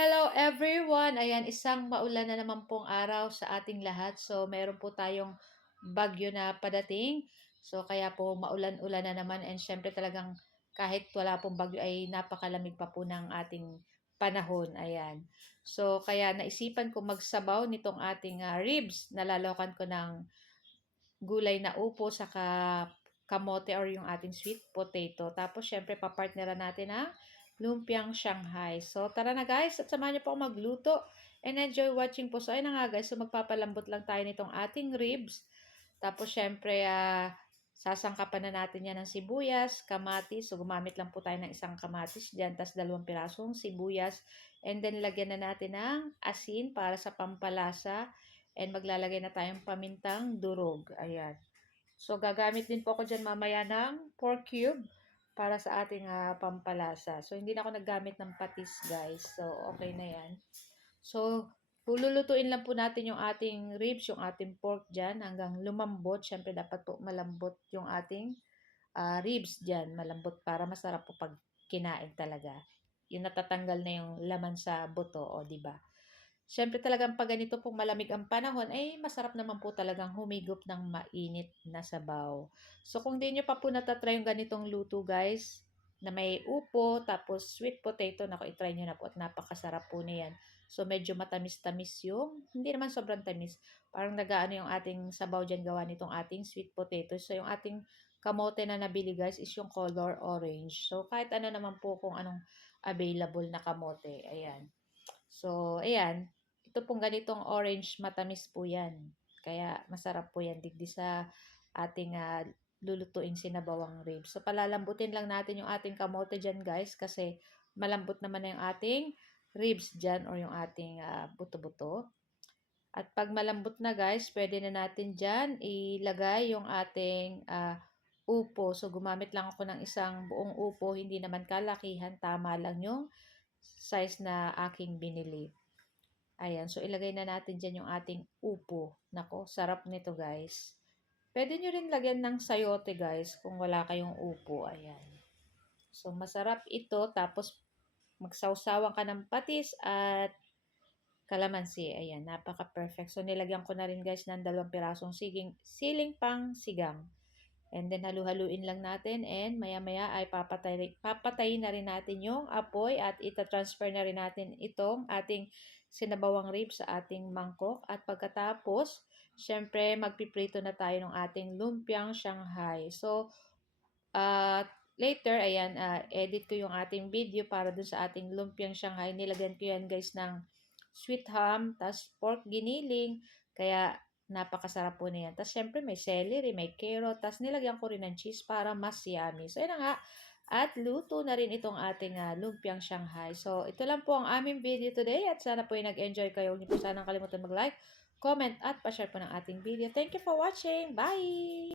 Hello everyone! Ayan, isang maulan na naman pong araw sa ating lahat. So, meron po tayong bagyo na padating. So, kaya po maulan-ulan na naman and syempre talagang kahit wala pong bagyo ay napakalamig pa po ng ating panahon. Ayan. So, kaya naisipan ko magsabaw nitong ating ribs. Nalalokan ko ng gulay na upo saka kamote or yung ating sweet potato. Tapos, syempre, papartneran natin ang lumpiang Shanghai. So, tara na guys at samahan niyo po ako magluto and enjoy watching po. So, ayun na nga guys. So, magpapalambot lang tayo nitong ating ribs. Tapos, syempre, sasangkapan na natin yan ng sibuyas, kamatis. So, gumamit lang po tayo ng isang kamatis dyan. Tapos, 2 pirasong sibuyas. And then, lagyan na natin ng asin para sa pampalasa. And maglalagay na tayong pamintang durog. Ayan. So, gagamit din po ako dyan mamaya ng pork cube para sa ating pampalasa. So, hindi na ako naggamit ng patis, guys. So, okay na yan. So, lulutuin lang po natin yung ating ribs, yung ating pork dyan hanggang lumambot. Siyempre, dapat po malambot yung ating ribs dyan. Malambot para masarap po pag kinain talaga. Yung natatanggal na yung laman sa buto, o di ba? Siyempre talagang pag ganito pong malamig ang panahon, ay masarap naman po talagang humigop ng mainit na sabaw. So kung di nyo pa po natatry yung ganitong luto guys, na may upo, tapos sweet potato, nako itry nyo na po at napakasarap po niyan. So medyo matamis-tamis yung, hindi naman sobrang tamis, parang nagaano yung ating sabaw dyan gawa nitong ating sweet potato. So yung ating kamote na nabili guys is yung color orange. So kahit ano naman po kung anong available na kamote, ayan. So ayan, ito pong ganitong orange, matamis po yan. Kaya masarap po yan digdi sa ating lulutuing sinabawang ribs. So palalambutin lang natin yung ating kamote dyan guys kasi malambot naman na yung ating ribs dyan or yung ating buto-buto. At pag malambot na guys, pwede na natin dyan ilagay yung ating upo. So gumamit lang ako ng isang buong upo, hindi naman kalakihan, tama lang yung size na aking binili. Ayan, so ilagay na natin dyan yung ating upo. Nako, sarap nito guys. Pwede nyo rin lagyan ng sayote guys kung wala kayong upo. Ayan. So masarap ito. Tapos magsawsawan ka ng patis at kalamansi. Ayan, napaka-perfect. So nilagyan ko na rin guys ng 2 pirasong siling pang sigang. And then halu-haluin lang natin and maya-maya ay papatayin na rin natin yung apoy at ita-transfer na rin natin itong ating sinabawang ribs sa ating mangkok. At pagkatapos, syempre magpiprito na tayo ng ating lumpiang Shanghai. So, later, ayan, edit ko yung ating video para dun sa ating lumpiang Shanghai. Nilagyan ko yan guys ng sweet ham, tas pork giniling. Kaya napakasarap po na yan. Tapos, syempre, may celery, may carrot. Tapos, nilagyan ko rin ng cheese para mas yummy. So, yun na nga. At luto na rin itong ating lumpiang Shanghai. So, ito lang po ang aming video today. At sana po yung nag-enjoy kayo. Huwag niyo po sanang kalimutan mag-like, comment, at pa-share po ng ating video. Thank you for watching. Bye!